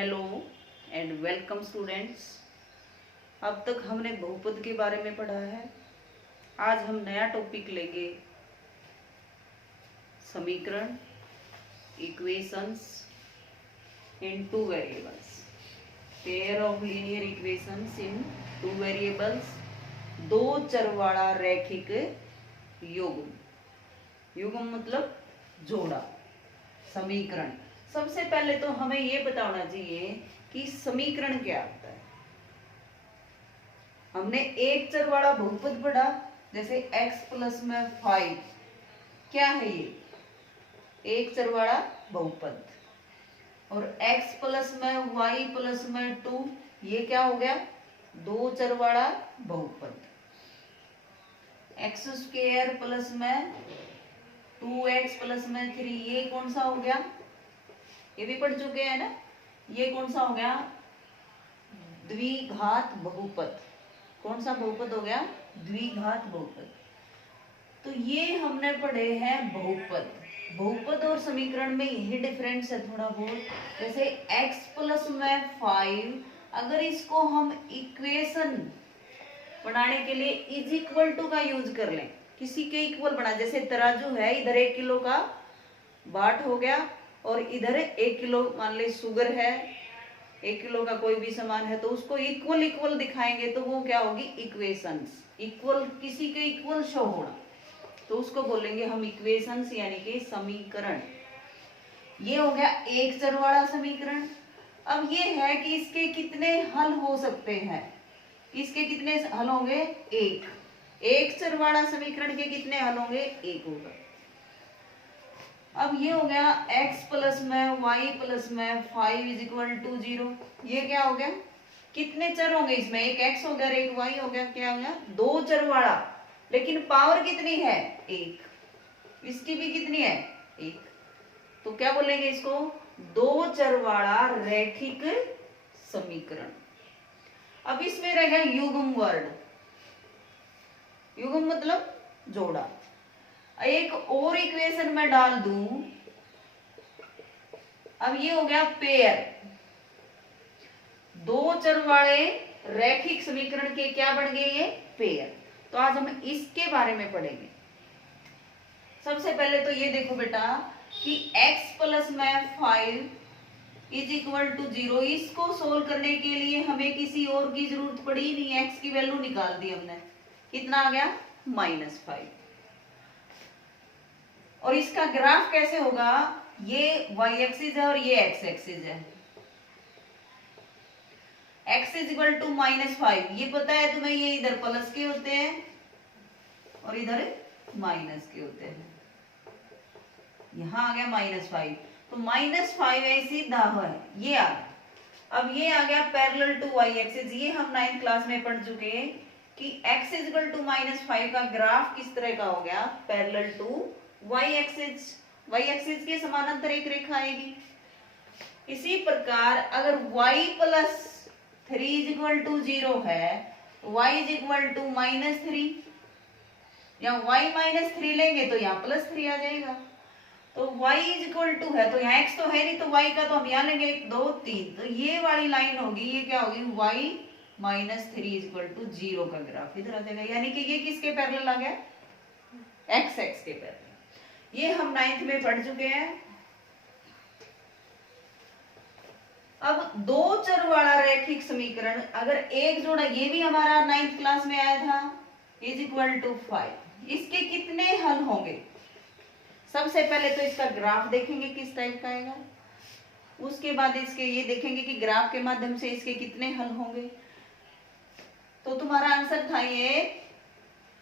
Hello and welcome students. अब तक हमने बहुपद के बारे में पढ़ा है। आज हम नया टॉपिक लेंगे, समीकरण, equations in two variables, pair of linear equations in two variables, दो चर वाला रैखिक युग्म। युग्म मतलब जोड़ा, समीकरण। सबसे पहले तो हमें यह बताना चाहिए कि समीकरण क्या होता है। हमने एक चर वाला बहुपद पढ़ा, जैसे x प्लस में 5, क्या है ये? एक चर वाला बहुपद। और x प्लस में y प्लस में 2, ये क्या हो गया? दो चर वाला बहुपद। x स्क्वायर प्लस में 2x प्लस में 3, ये कौन सा हो गया? ये भी पढ़ चुके हैं ना। ये कौन सा हो गया? द्विघात बहुपद। कौन सा बहुपद हो गया? द्विघात बहुपद। तो ये हमने पढ़े हैं बहुपद। बहुपद और समीकरण में यही डिफरेंस है थोड़ा बहुत। जैसे x प्लस में 5, अगर इसको हम इक्वेशन बनाने के लिए इज इक्वल टू का यूज कर लें, किसी के इक्वल बना, जैसे तराजू है, इधर 1 किलो का बाट हो गया और इधर 1 किलो मान ले शुगर है, 1 किलो का कोई भी सामान है, तो उसको इक्वल इक्वल दिखाएंगे तो वो क्या होगी? इक्वेशंस। इक्वल, किसी के इक्वल शो होना, तो उसको बोलेंगे हम इक्वेशंस, यानी कि समीकरण। ये हो गया एक चर वाला समीकरण। अब ये है कि इसके कितने हल हो सकते हैं। इसके कितने हल होंगे? एक चर वाला समीकरण के कितने हल होंगे? एक होगा। अब ये हो गया x प्लस में y प्लस में 5 इज इक्वल टू 0। ये क्या हो गया? कितने चर होंगे इसमें? एक x हो गया और एक y हो गया। क्या हो गया? दो चर वाला, लेकिन पावर कितनी है? एक। इसकी भी कितनी है? एक। तो क्या बोलेंगे इसको? दो चर वाला रैखिक समीकरण। अब इसमें रह गया युग्म वर्ड। युग्म मतलब जोड़ा। एक और इक्वेशन में डाल दूं, अब ये हो गया पेयर। दो चर वाले रैखिक समीकरण के क्या बन गए? ये पेयर। तो आज हम इसके बारे में पढ़ेंगे। सबसे पहले तो ये देखो बेटा कि x प्लस में 5 इज इक्वल टू 0, इसको सोल्व करने के लिए हमें किसी और की जरूरत पड़ी नहीं। x की वैल्यू निकाल दी हमने। कितना आ गया? -5। और इसका ग्राफ कैसे होगा? ये y एक्सिस है और ये x एक्सिस है। x इज इक्वल टू -5, ये पता है तुम्हें, ये इधर प्लस के होते हैं और इधर माइनस के होते हैं। यहां आ गया -5, तो -5 है, सीधा है, ये आ गया। अब ये आ गया पैरेलल टू y एक्सिस। ये हम 9th क्लास में पढ़ चुके हैं कि x इज इक्वल टू -5 का ग्राफ किस तरह का हो गया? Parallel to y axis. y axis के समानांतर एक रेखा आएगी। इसी प्रकार अगर y plus 3 is equal to 0 है, y इज इक्वल टू -3, या y -3 लेंगे तो यहाँ +3 आ जाएगा। तो y इज इक्वल टू है, तो यहाँ x तो है नहीं, तो y का तो हम यहाँ लेंगे 1 2 3, तो ये वाली लाइन होगी, ये क्या होगी? y -3 इज इक्वल टू 0 का ग्राफ इधर आ जाएगा। यानी कि ये किसके पैरेलल आ गया? x के पैरेलल। ये हम 9th में पढ़ चुके हैं। अब दो चर वाला रैखिक समीकरण, अगर एक जोड़ा, ये भी हमारा 9th क्लास में आया था, इज इक्वल टू 5, इसके कितने हल होंगे? सबसे पहले तो इसका ग्राफ देखेंगे किस टाइप का आएगा, उसके बाद इसके ये देखेंगे कि ग्राफ के माध्यम से इसके कितने हल होंगे। तो तुम्हारा आंसर था ये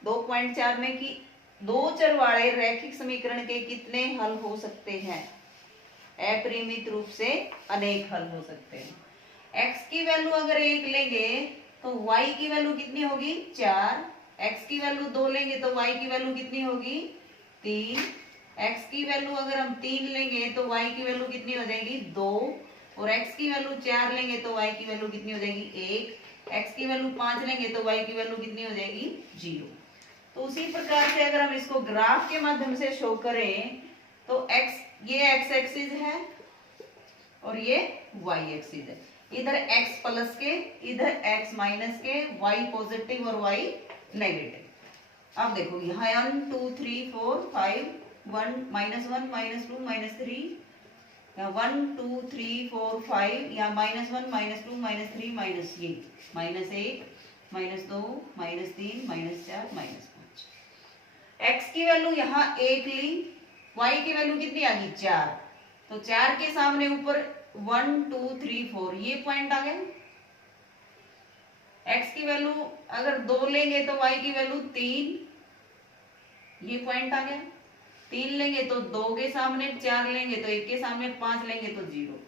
2.4 में कि दो चर वाले रैखिक समीकरण के कितने हल हो सकते हैं? अपरिमित रूप से अनेक हल हो सकते हैं। x की वैल्यू अगर 1 लेंगे तो y की वैल्यू कितनी होगी? 4। x की वैल्यू 2 लेंगे तो y की वैल्यू कितनी होगी? 3। x की वैल्यू अगर हम 3 लेंगे तो y की वैल्यू कितनी हो जाएगी? 2। और x की वैल्यू 4 लेंगे तो y की वैल्यू कितनी हो जाएगी? 1। x की वैल्यू 5 लेंगे तो y की वैल्यू कितनी हो जाएगी? 0। तो उसी प्रकार से अगर हम इसको ग्राफ के माध्यम से शो करें तो x, ये x एक्सिस है, और ये y एक्सिस है। इधर x प्लस के, इधर x माइनस के, y पॉजिटिव और y नेगेटिव। अब देखो यहाँ 1 2 3 4 5 1 -1 -2 -3, 1 2 3 4 5 या -1 -2 -3 माइनस ये -1 -2 -3 -4 -5। x की वैल्यू यहाँ 1 ली, y की वैल्यू कितनी आ गई 4, तो 4 के सामने ऊपर 1 2 3 4 ये पॉइंट आ गए। x की वैल्यू अगर 2 लेंगे तो y की वैल्यू 3, ये पॉइंट आ गया। 3 लेंगे तो 2 के सामने, 4 लेंगे तो 1 के सामने, 5 लेंगे तो 0।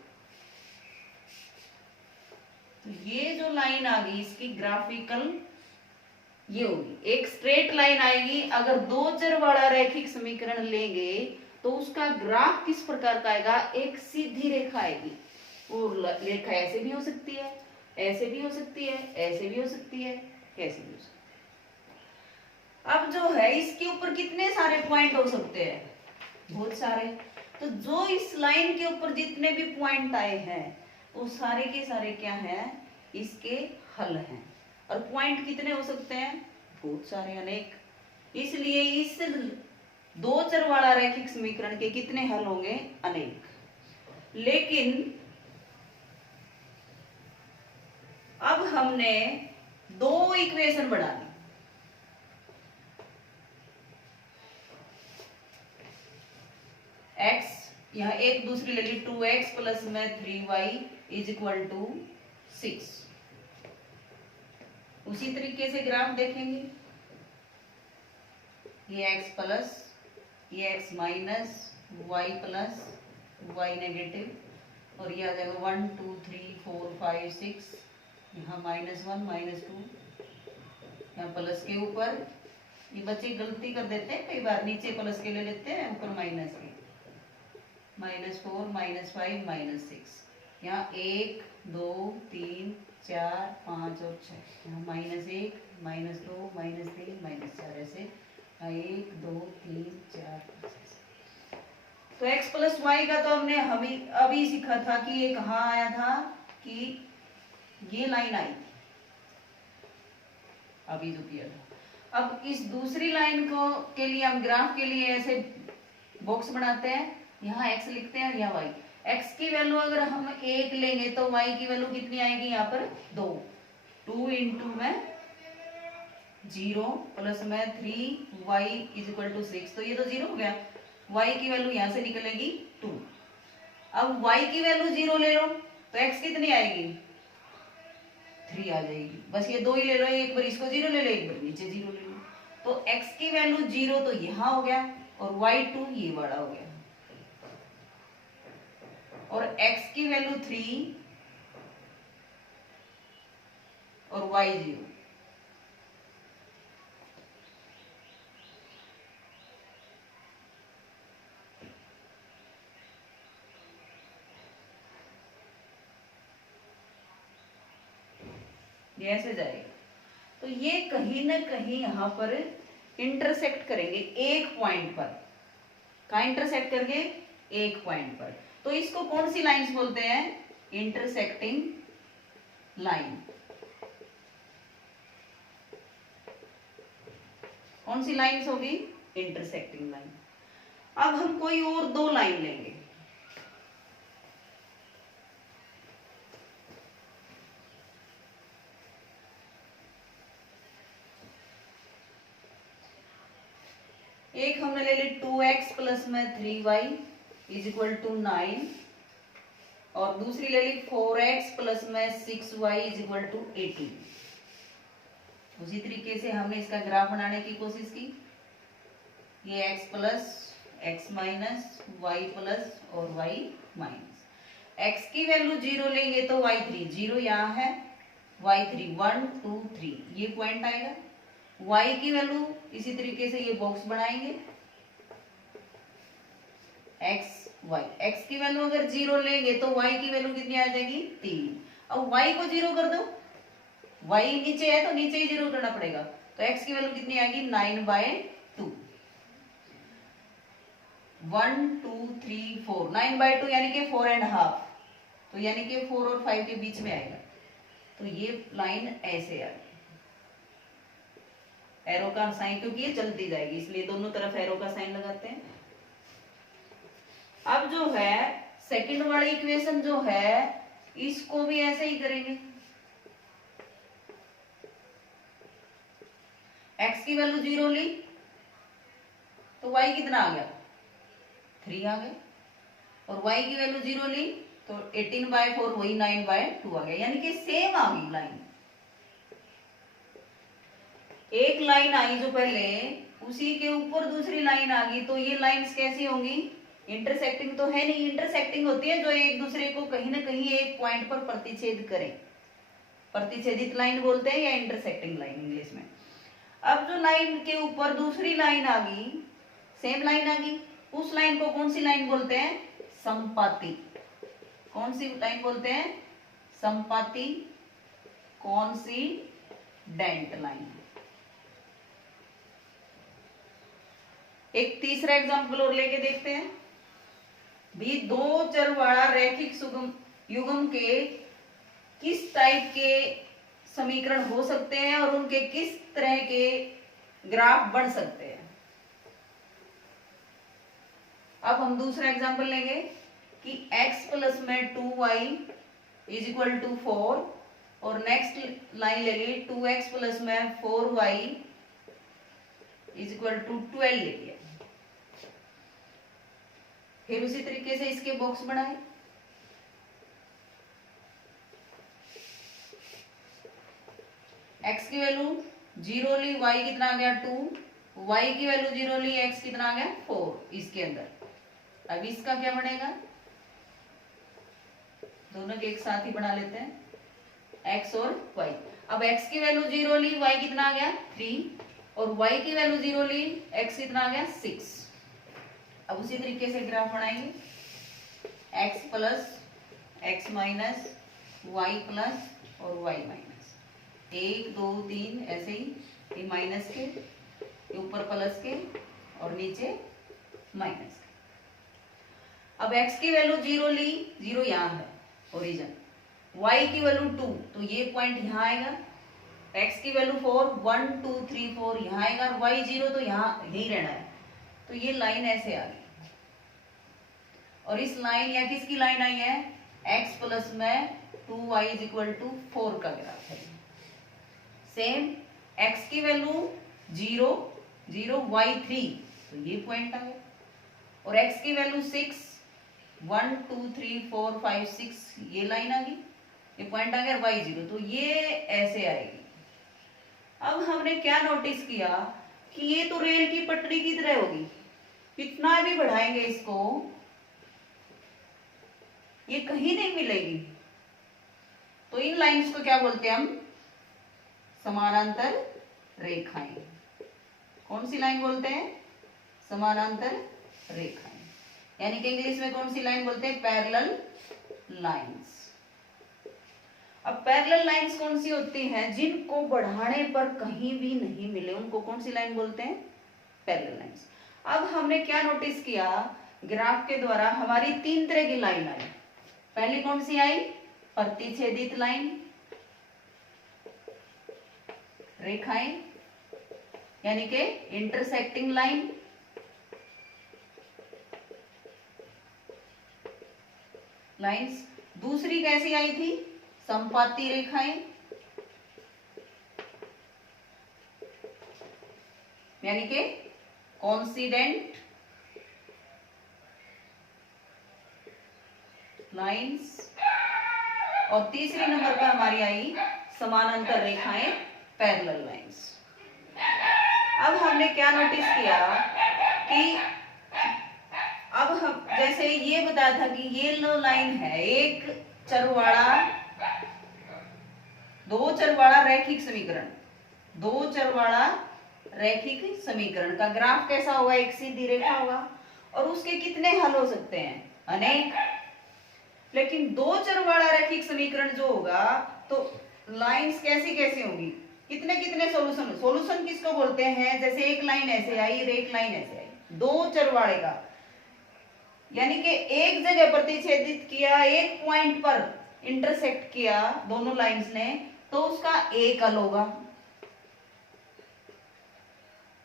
तो ये जो लाइन आ गई इसकी ग्राफिकल ये होगी, एक स्ट्रेट लाइन आएगी। अगर दो चर वाला रैखिक समीकरण लेंगे तो उसका ग्राफ किस प्रकार का आएगा, एक सीधी रेखा आएगी। वो रेखा ऐसे भी हो सकती है, ऐसे भी हो सकती है, ऐसे भी हो सकती है, ऐसे भी हो सकती है। अब जो है इसके ऊपर कितने सारे पॉइंट हो सकते हैं, बहुत सारे। तो जो इस लाइन के ऊपर जितने भी पॉइंट आए हैं वो सारे के सारे क्या हैं, इसके हल हैं। और पॉइंट कितने हो सकते हैं, बहुत सारे, अनेक। इसलिए इस दो चर वाला रैखिक समीकरण के कितने हल होंगे, अनेक। लेकिन अब हमने दो इक्वेशन बढ़ा दी। x यहाँ एक दूसरी ले ली, 2x प्लस में 3y इज इक्वल टू 6। उसी तरीके से ग्राफ देखेंगे, ये x प्लस, ये x minus, y plus, y negative, और ये आ जाएगा 1 2 3 4 5 6, यहाँ -1 -2, यहाँ प्लस के ऊपर। ये बच्चे गलती कर देते हैं कई बार, नीचे प्लस के ले लेते हैं, ऊपर माइनस के, -4 -5 -6, यहाँ 1 2 3 4 5 और 6, यहाँ -1 -2 -3 -4, ऐसे 1 2 3 4 5। तो x प्लस वाई का तो हमने अभी सीखा था कि ये कहाँ आया था, कि ये लाइन आई थी, अभी जो किया था। अब इस दूसरी लाइन को के लिए हम ग्राफ के लिए ऐसे बॉक्स बनाते हैं, यहाँ x लिखते हैं, यहाँ y। x की वैल्यू अगर हम 1 लेंगे तो y की वैल्यू कितनी आएगी, यहाँ पर 2, 2 इंटू में 0 प्लस में 3y इज इक्वल टू 6, तो ये तो 0 हो गया। y की वैल्यू यहाँ से निकलेगी 2। अब y की वैल्यू 0 ले लो तो x कितनी आएगी, 3 आ जाएगी। बस ये दो ही ले लो, एक बार इसको 0 ले लो, एक बार नीचे 0 ले लो। तो x की वैल्यू 0 तो यहाँ हो गया, और y2 ये बड़ा हो गया, और x की वैल्यू 3 और y 0। ये ऐसे जाएगा। तो ये कहीं ना कहीं यहाँ पर इंटरसेक्ट करेंगे एक पॉइंट पर। कहाँ इंटरसेक्ट करेंगे, एक पॉइंट पर। तो इसको कौन सी लाइंस बोलते हैं, इंटरसेक्टिंग लाइन। कौन सी लाइंस होगी, इंटरसेक्टिंग लाइन। अब हम कोई और दो लाइन लेंगे, एक हमने ले ली 2x प्लस में 3y इज इक्वल टू 9, और दूसरी ले ली 4x प्लस में 6y इज इक्वल टू 18। उसी तरीके से हमने इसका ग्राफ बनाने की कोशिश की, ये x plus, x minus, y plus और y माइनस। x की वैल्यू 0 लेंगे तो y3, 0 यहाँ है, y3 1 2 3 ये पॉइंट आएगा। y की वैल्यू इसी तरीके से ये बॉक्स बनाएंगे, x y, x की वैल्यू अगर 0 लेंगे तो y की वैल्यू कितनी आ जाएगी, 3। अब y को 0 कर दो, y नीचे है तो नीचे ही 0 करना पड़ेगा, तो x की वैल्यू कितनी आएगी, 9/2। 1 2 3 4, 9/2 यानी कि 4.5। तो यानी कि 4 और 5 के बीच में आएगा। तो ये लाइन ऐसे आ गई, एरो का साइन, क्योंकि ये चलती जाएगी इसलिए दोनों तरफ एरो का साइन लगाते हैं। अब जो है सेकंड वाली इक्वेशन जो है इसको भी ऐसे ही करेंगे। x की वैल्यू 0 ली तो y कितना आ गया, 3 आ गया, और y की वैल्यू 0 ली तो 18/4 वही 9/2 आ गया, यानी कि सेम आ गई लाइन। एक लाइन आई जो पहले, उसी के ऊपर दूसरी लाइन आ गई, तो ये लाइंस कैसी होंगी, इंटरसेक्टिंग तो है नहीं, इंटरसेक्टिंग होती है जो एक दूसरे को कहीं ना कहीं एक पॉइंट पर प्रतिच्छेद करें, प्रतिच्छेदित लाइन बोलते हैं या इंटरसेक्टिंग लाइन इंग्लिश में। अब जो लाइन के ऊपर दूसरी लाइन आ गई, सेम लाइन आ गई, उस लाइन को कौन सी लाइन बोलते हैं, संपाती। कौन सी लाइन बोलते हैं, संपाती कोइंसिडेंट लाइन। एक तीसरा एग्जांपल और लेके देखते हैं। भी दो चर वाला रैखिक युग्म के किस टाइप के समीकरण हो सकते हैं और उनके किस तरह के ग्राफ बन सकते हैं। अब हम दूसरा एग्जांपल लेंगे कि x प्लस में 2y इज इक्वल टू 4, और नेक्स्ट लाइन ले ली 2x प्लस में 4y इज इक्वल टू 12 ले लिया। फिर उसी तरीके से इसके बॉक्स बनाए, x की वैल्यू 0 ली, y कितना आ गया 2, y की वैल्यू 0 ली, x कितना आ गया 4 इसके अंदर। अब इसका क्या बनेगा, दोनों के एक साथ ही बना लेते हैं, x और y। अब x की वैल्यू 0 ली, y कितना आ गया 3, और y की वैल्यू 0 ली, x कितना आ गया 6। अब उसी तरीके से ग्राफ बनाएंगे, x plus x minus y plus और y माइनस, 1 2 3 ऐसे ही, ये माइनस के, ये ऊपर प्लस के और नीचे माइनस के। अब x की वैल्यू 0 ली, 0 यहाँ है ओरिजिन, y की वैल्यू 2 तो ये पॉइंट यहाँ आएगा, x की वैल्यू 4 1 2 3 4 यहाँ आएगा, और y 0 तो यहाँ यही रहना है। तो ये लाइन ऐसे आ गई, और इस लाइन या किसकी लाइन आई है, x प्लस में 2y इज इक्वल टू 4 का ग्राफ है। सेम x की वैल्यू 0 0 y 3 तो ये पॉइंट आ गया, और x की वैल्यू 6 1 2 3 4 5 6 ये लाइन आ गई, ये पॉइंट आ गया, y 0 तो ये ऐसे आएगी। अब हमने क्या नोटिस किया कि ये तो रेल की पटरी की तरह होगी, कितना भी बढ़ाएंगे इसको ये कहीं नहीं मिलेगी। तो इन लाइंस को क्या बोलते हैं हम, समानांतर रेखाएं। कौन सी लाइन बोलते हैं, समानांतर रेखाएं, यानी कि इंग्लिश में कौन सी लाइन बोलते हैं, पैरेलल लाइंस। अब पैरेलल लाइंस कौन सी होती हैं, जिनको बढ़ाने पर कहीं भी नहीं मिले उनको कौन सी लाइन बोलते हैं, पैरेलल लाइंस। अब हमने क्या नोटिस किया, ग्राफ के द्वारा हमारी 3 तरह की लाइन आई। पहली कौन सी आई, प्रतिच्छेदित लाइन, रेखाएं यानी कि इंटरसेक्टिंग लाइन, लाइंस। दूसरी कैसी आई थी, संपाती रेखाएं, यानी कि कोइंसिडेंट लाइंस, और तीसरी नंबर पर हमारी आई समानांतर रेखाएं, पैरेलल लाइंस। अब हमने क्या नोटिस किया कि अब हम जैसे ये बताया था कि ये लो लाइन है, एक चरवाड़ा, दो चरवाड़ा रैखिक समीकरण, दो चरवाड़ा रैखिक समीकरण का ग्राफ कैसा होगा, एक सीधी रेखा होगा, और उसके कितने हल हो सकते हैं, अनेक। लेकिन दो चरवाड़ा रैखिक समीकरण जो होगा तो लाइंस कैसी कैसी होंगी, कितने कितने सॉल्यूशन, सॉल्यूशन किसको बोलते हैं, जैसे एक लाइन ऐसे आई और एक लाइन ऐसे आई, दो चरवाड़े का यानी कि एक जगह प्रतिच्छेदित किया, एक पॉइंट पर इंटरसेक्ट किया दोनों लाइंस ने, तो उसका एक हल होगा।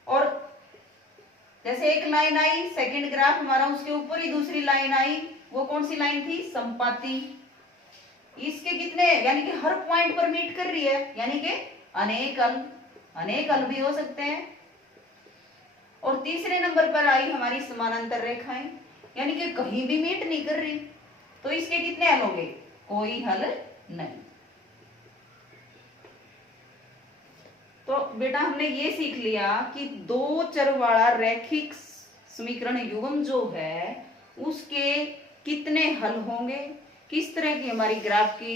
और जैसे एक लाइन आई, सेकंड ग्राफ हमारा, उसके ऊपर ही दूसरी लाइन आई, वो कौन सी लाइन थी? संपाती। इसके कितने, यानी कि हर पॉइंट पर मीट कर रही है, यानी कि अनेक हल, अनेक हल भी हो सकते हैं। और तीसरे नंबर पर आई हमारी समानांतर रेखाएं, यानी कि कहीं भी मीट नहीं कर रही, तो इसके कितने हल होंगे? कोई हल नहीं। तो बेटा हमने ये सीख लिया कि दो चर वाला रैखिक समीकरण युग्म जो है उसके कितने हल होंगे, किस तरह की हमारी ग्राफ की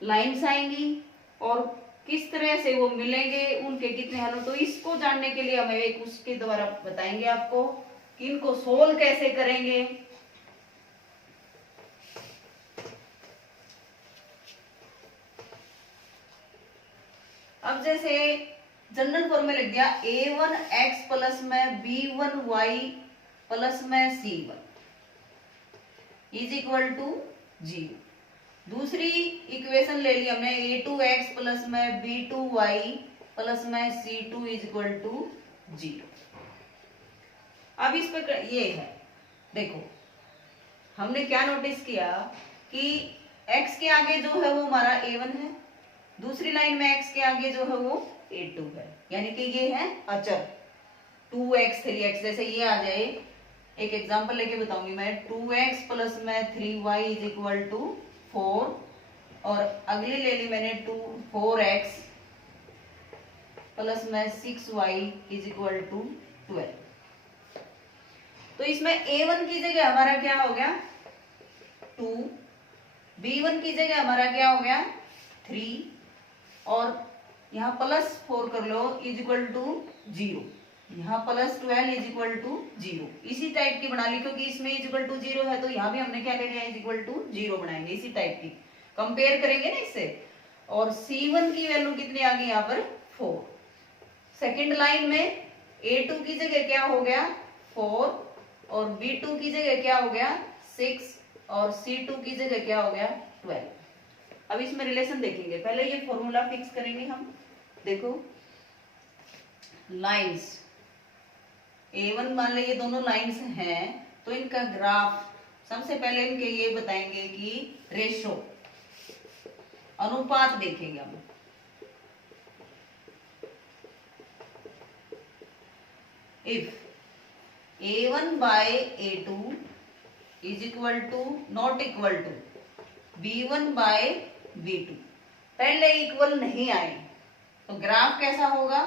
लाइंस आएंगी और किस तरह से वो मिलेंगे, उनके कितने हल। तो इसको जानने के लिए हम एक उसके द्वारा बताएंगे आपको कि इनको सोल्व कैसे करेंगे। अब जैसे जनरल फॉर्मूला लिख दिया a1x प्लस में b1y प्लस में c1 इज इक्वल टू 0। दूसरी इक्वेशन ले ली हमने a2x प्लस में b2y प्लस में c2 इज इक्वल टू 0। अब इस पर ये है, देखो हमने क्या नोटिस किया कि x के आगे जो है वो हमारा a1 है, दूसरी लाइन में x के आगे जो है वो a2 है, यानी कि ये है अचर 2x 3x। जैसे ये आ जाए, एक एग्जांपल लेके बताऊंगी मैं, 2x प्लस में 3y इज इक्वल टू 4, और अगली ले ली मैंने 4x प्लस में 6y इज इक्वल टू 12। तो इसमें a1 की जगह हमारा क्या हो गया 2, b1 की जगह हमारा क्या हो गया 3, और यहाँ प्लस 4 कर लो इज इक्वल टू 0, यहाँ प्लस 12 इज इक्वल टू 0। इसी टाइप की बना ली, क्योंकि इसमें इज इक्वल टू 0 है तो यहाँ भी हमने क्या ले लिया इज इक्वल टू 0 बनाएंगे, इसी टाइप की कंपेयर करेंगे ना इससे। और C1 की वैल्यू कितनी आ गई यहाँ पर 4। सेकेंड लाइन में A2 की जगह क्या हो गया 4, और B2 की जगह क्या हो गया 6, और C2 की जगह क्या हो गया 12। अब इसमें रिलेशन देखेंगे, पहले ये फॉर्मूला फिक्स करेंगे हम। देखो लाइंस A1 मान ले ये दोनों लाइंस हैं, तो इनका ग्राफ सबसे पहले इनके ये बताएंगे कि रेशो अनुपात देखेंगे हम। If A1 by A2 is equal to not equal to B1 by B2, पहले इक्वल नहीं आए तो ग्राफ कैसा होगा,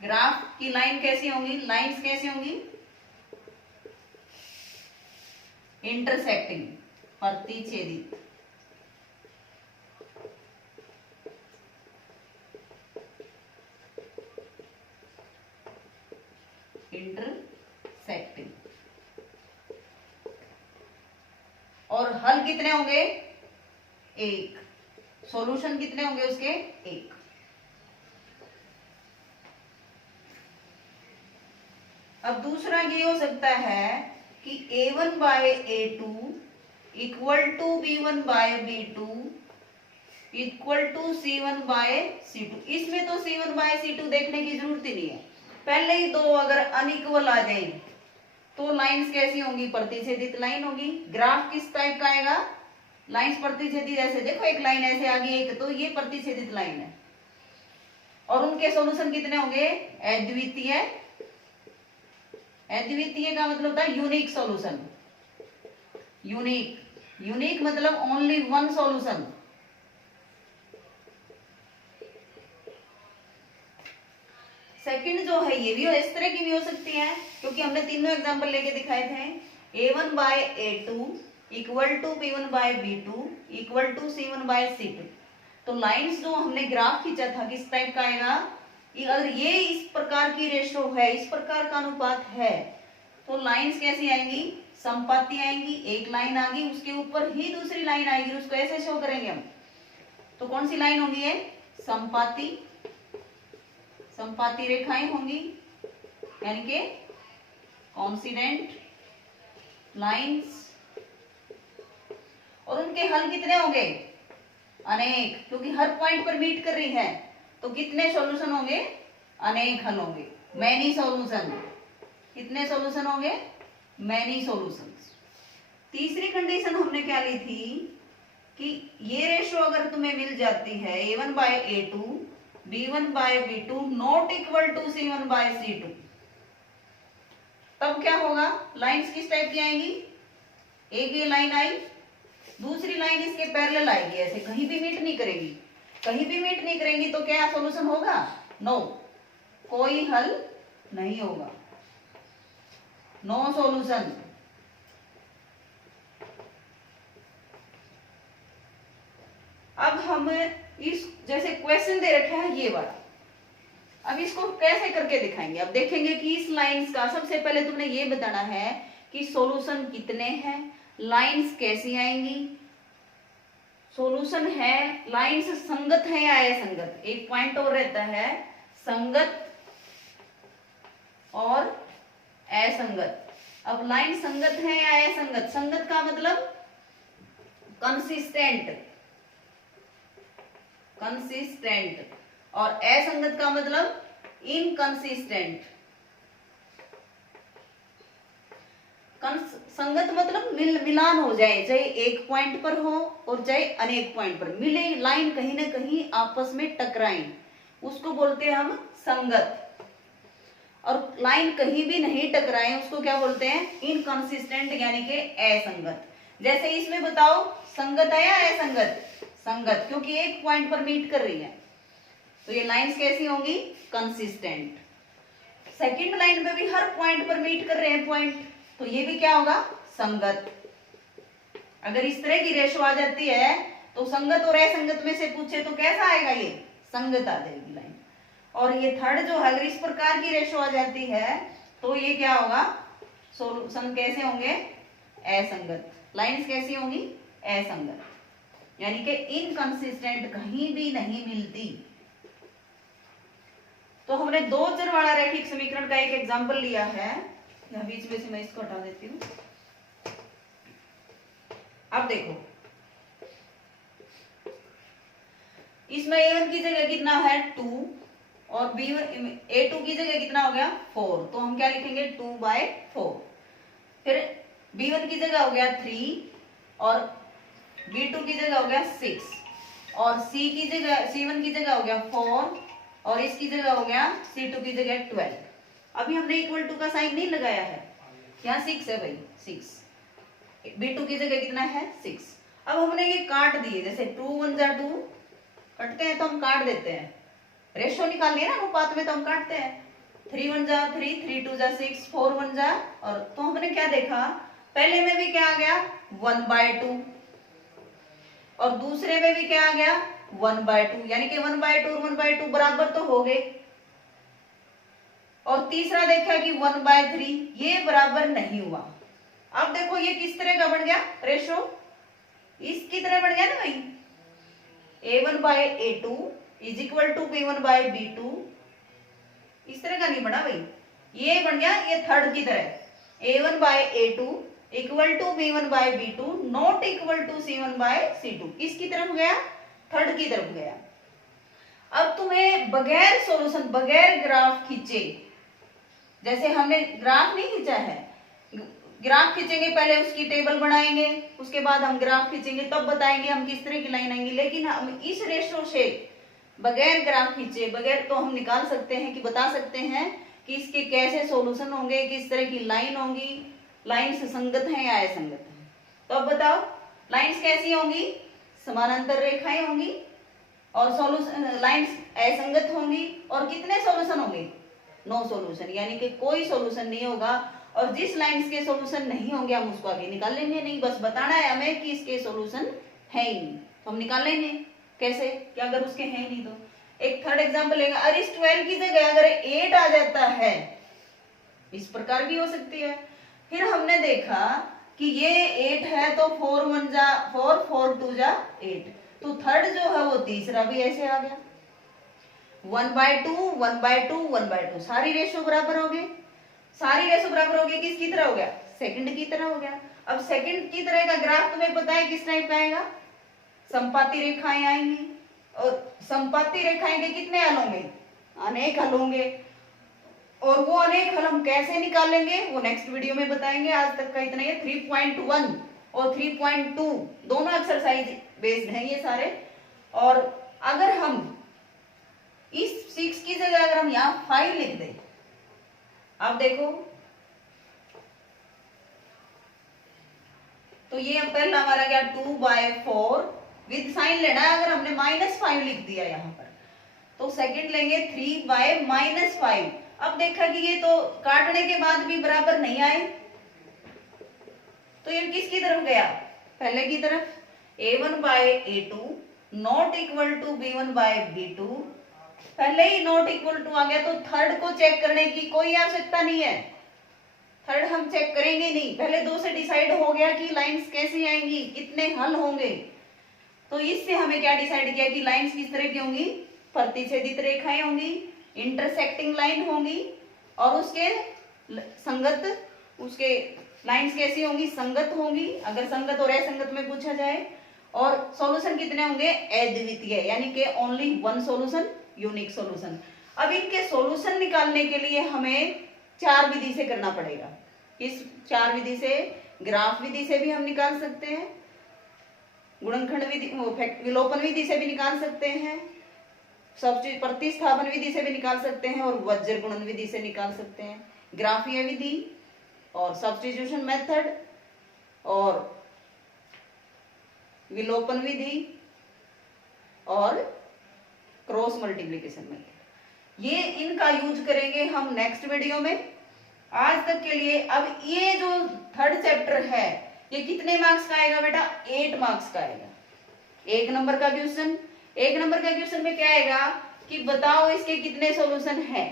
ग्राफ की लाइन कैसी होंगी, लाइंस कैसी होंगी इंटरसेक्टिंग, प्रतिच्छेदित। इंटरसेक्टिंग। और हल कितने होंगे 1, सॉल्यूशन कितने होंगे उसके 1। अब दूसरा ये हो सकता है कि A1 by A2 equal to B1 by B2 equal to C1 by C2। इसमें तो C1 बाय C2 देखने की जरूरत ही नहीं है, पहले ही दो अगर अनइक्वल आ जाए तो लाइंस कैसी होंगी, प्रतिच्छेदित लाइन होगी। ग्राफ किस टाइप का आएगा, लाइंस प्रतिच्छेदित। ऐसे देखो एक लाइन ऐसे आ गई एक, तो ये प्रतिच्छेदित लाइन है, और उनके सॉल्यूशन कितने होंगे अद्वितीय। अद्वितीय का मतलब होता है यूनिक सॉल्यूशन, यूनिक, यूनिक मतलब ओनली वन सॉल्यूशन। सेकंड जो है ये भी इस तरह की भी हो सकती है, क्योंकि हमने तीनों एग्जांपल लेके दिखाए थे। A1 by A2 equal to B1 by B2 equal to C1 by C2। तो लाइंस जो हमने ग्राफ खींचा था किस टाइप का आएगा, अगर ये इस प्रकार की रेशो है, इस प्रकार का अनुपात है, तो लाइंस कैसी आएंगी, संपाती आएंगी। एक लाइन आ गई उसके ऊपर ही दूसरी लाइन आएगी, उसको ऐसे शो करेंगे हम। तो कौन सी लाइन होगी ये, संपाती, संपाती रेखाएं होंगी, यानी कि कौन कॉन्सिडेंट लाइंस, और उनके हल कितने होंगे? अनेक, क्योंकि हर पॉइंट पर मीट कर रही है तो कितने सॉल्यूशन होंगे? अनेक हल होंगे, मैनी सॉल्यूशन। कितने सॉल्यूशन होंगे? Many solutions. तीसरी कंडीशन हमने क्या ली थी कि ये रेशो अगर तुम्हें मिल जाती है A1/A2 B1/B2 not equal to C1/C2, तब क्या होगा? लाइंस किस टाइप की आएंगी? एक ये लाइन आई, दूसरी लाइन इसके पैरेलल आएगी, ऐसे कहीं भी मीट नहीं करेगी। कहीं भी मीट नहीं करेंगी तो क्या सॉल्यूशन होगा? नो, कोई हल नहीं होगा, नो सॉल्यूशन। अब हम इस जैसे क्वेश्चन दे रखा है ये वाला, अब इसको कैसे करके दिखाएंगे? अब देखेंगे कि इस लाइंस का सबसे पहले तुमने ये बताना है कि सॉल्यूशन कितने हैं, लाइंस कैसी आएंगी, सॉल्यूशन है, लाइंस संगत है या असंगत। एक पॉइंट और रहता है, संगत और असंगत। अब लाइन संगत है या असंगत? संगत का मतलब कंसिस्टेंट, कंसिस्टेंट, और असंगत का मतलब इनकंसिस्टेंट। संगत मतलब मिलान हो जाए, चाहे एक पॉइंट पर हो और चाहे अनेक पॉइंट पर मिले, लाइन कहीं ना कहीं आपस में टकराएं, उसको बोलते हैं हम संगत। और लाइन कहीं भी नहीं टकराए उसको क्या बोलते हैं? इनकंसिस्टेंट, यानी कि असंगत। जैसे इसमें बताओ, संगत है या असंगत? संगत, क्योंकि एक पॉइंट पर मीट कर रही है, तो ये लाइंस कैसी होंगी? कंसिस्टेंट। सेकंड लाइन में भी हर पॉइंट पर मीट कर रहे हैं पॉइंट, तो ये भी क्या होगा? संगत। अगर इस तरह की रेशो आ जाती है तो संगत और असंगत में से पूछे तो कैसा आएगा? ये संगत आ जाएगी लाइन। और ये थर्ड जो है, अगर इस प्रकार की रेशो आ जाती है तो ये क्या होगा? सॉल्यूशन कैसे होंगे? असंगत। लाइंस कैसी होंगी? असंगत, यानी कि इनकंसिस्टेंट, कहीं भी नहीं मिलती। तो हमने दो चर वाला रैखिक समीकरण का एक एग्जांपल लिया है, यहां बीच में से मैं इसको हटा देती हूँ। अब देखो, इसमें A1 की जगह कितना है? 2, और A2 की जगह कितना हो गया? 4, तो हम क्या लिखेंगे? 2/4। फिर B1 की जगह हो गया 3, और B2 की जगह हो गया 6, और C1 की जगह हो गया 4, और इसकी जगह हो गया C2 की जगह 12। अभी हमने इक्वल टू का साइन नहीं लगाया है, यहाँ 6 है भाई, 6। B2 की जगह कितना है? 6। अब हमने ये काट दिए, जैसे 2 1 जा 2 कटते हैं तो हम काट देते हैं, रेशो निकालनी है ना अनुपात में, तो हम काटते हैं। 3 1 जा 3, 3 2 जा 6, 4 1 जा, और तो हमने क्या देखा? पहले में भी क्या आ गया? 1/2, और दूसरे में भी क्या आ गया? 1/2, यानी कि 1/2 और 1/2 बराबर तो हो गए। और तीसरा देखा कि 1/3, ये बराबर नहीं हुआ। अब देखो ये किस तरह का बन गया रेशो? इसकी तरह बन गया ना भाई, A1/A2 is equal to B1/B2। इस तरह का नहीं बना भाई, ये बन गया ये थर्ड की तरह, A1/A2 equal to B1/B2 not equal to C1/C2। किसकी तरफ गया? थर्ड की तरफ गया। अब तुम्हें बगैर सॉल्यूशन, बगैर ग्राफ खींचे, जैसे हमने ग्राफ नहीं खींचा है, ग्राफ खींचेंगे पहले, उसकी टेबल बनाएंगे, उसके बाद हम ग्राफ खींचेंगे, तब बताएंगे हम किस तरह की लाइन आएंगी। लेकिन हम इस रेशो से बगैर ग्राफ खींचे, बगैर, तो हम निकाल सकते हैं कि बता सकते हैं कि इसके कैसे सॉल्यूशन होंगे, किस तरह की लाइन होंगी, लाइंस संगत है या असंगत है। तो अब बताओ लाइंस कैसी होंगी? समानांतर रेखाएं होंगी, और सॉल्यूशन लाइंस असंगत होंगी, और कितने सॉल्यूशन होंगे? नो सॉल्यूशन, यानी कि कोई सॉल्यूशन नहीं होगा। और जिस लाइंस के सॉल्यूशन नहीं होंगे हम उसको आगे निकाल लेंगे, नहीं बस बताना है हमें कि इसके सॉल्यूशन है ही नहीं, तो हम निकाल लेंगे। कैसे? कि अगर उसके हैं नहीं तो एक थर्ड एग्जांपल लेंगे, अरे इस 12 की जगह अगर 8 आ जाता है, इस प्रकार भी हो सकती है। फिर हमने देखा कि ये 8 है तो 4 1 जा 4, 4 2 जा 8, तो थर्ड जो है वो तीसरा भी ऐसे आ गया, 1/2 1/2 1/2, सारी रेशियो बराबर हो गई। सारी रेशो बराबर हो गई, किसकी तरह हो गया, सेकंड की तरह हो गया। अब सेकंड की तरह का ग्राफ तुम्हें पता है किस टाइप का आएगा, समपाती रेखाएं आएंगी, और समपाती रेखाएं के कितने हल होंगे, अनेक हल होंगे, और वो अनेक हल हम कैसे निकालेंगे वो नेक्स्ट वीडियो में बताएंगे। आज तक का इतना ही। 3.1 और 3.2 दोनों एक्सरसाइज बेस्ड हैं ये सारे। और अगर हम इस 6 की जगह अगर हम यहाँ 5 लिख दें, अब देखो तो ये अब पहला हमारा क्या 2/4 विद साइन लेना है। अगर हमने -5 लिख दिया यहाँ पर तो सेकंड लेंगे 3/-5। अब देखा कि ये तो काटने के बाद भी बराबर नहीं आए, तो ये किसकी तरफ गया, पहले की तरफ। a1/a2 not equal to b1/b2, पहले ही नॉट इक्वल टू आ गया तो थर्ड को चेक करने की कोई आवश्यकता नहीं है, थर्ड हम चेक करेंगे नहीं। पहले दो से डिसाइड हो गया कि लाइंस कैसे आएंगी, कितने हल होंगे। तो इससे हमें क्या डिसाइड किया कि लाइंस किस तरह की होंगी, प्रतिच्छेदित रेखाएं होंगी, इंटरसेक्टिंग लाइन होंगी, और उसके संगत, उसके लाइंस कैसी होंगी, संगत होंगी अगर संगत और असंगत में पूछा जाए। और सॉल्यूशन कितने होंगे, अद्वितीय, यानी कि only one solution, unique solution. अब इनके सॉल्यूशन निकालने के लिए हमें 4 विधि से करना पड़ेगा। इस 4 विधि से, ग्राफ विधि से भी हम निकाल सकते हैं, गुणनखंड विधि, विलोपन विधि से भी निकाल सकते हैं, सबस्टिट्यूशन प्रतिस्थापन विधि से भी निकाल सकते हैं, और वज्र गुणन विधि से निकाल सकते हैं। ग्राफीय विधि और सब्स्टिट्यूशन मेथड और विलोपन विधि और क्रॉस मल्टीप्लिकेशन मेथड, ये इनका यूज करेंगे हम नेक्स्ट वीडियो में। आज तक के लिए अब ये जो थर्ड चैप्टर है ये कितने मार्क्स का आएगा बेटा, 8 मार्क्स का आएगा। 1 नंबर का क्वेश्चन, 1 नंबर का क्वेश्चन में क्या आएगा कि बताओ इसके कितने सॉल्यूशन है,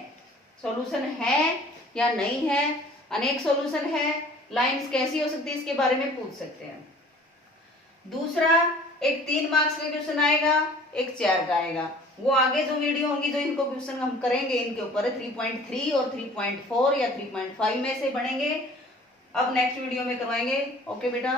सॉल्यूशन है या नहीं है, अनेक सॉल्यूशन है, लाइंस कैसी हो सकती है, इसके बारे में पूछ सकते हैं। दूसरा एक 3 मार्क्स का क्वेश्चन आएगा, एक 4 का आएगा। वो आगे जो वीडियो होंगी जो इनको क्वेश्चन हम करेंगे इनके ऊपर 3.3 और 3.4 या 3.5 में से बढ़ेंगे, अब नेक्स्ट वीडियो में करवाएंगे। ओके बेटा।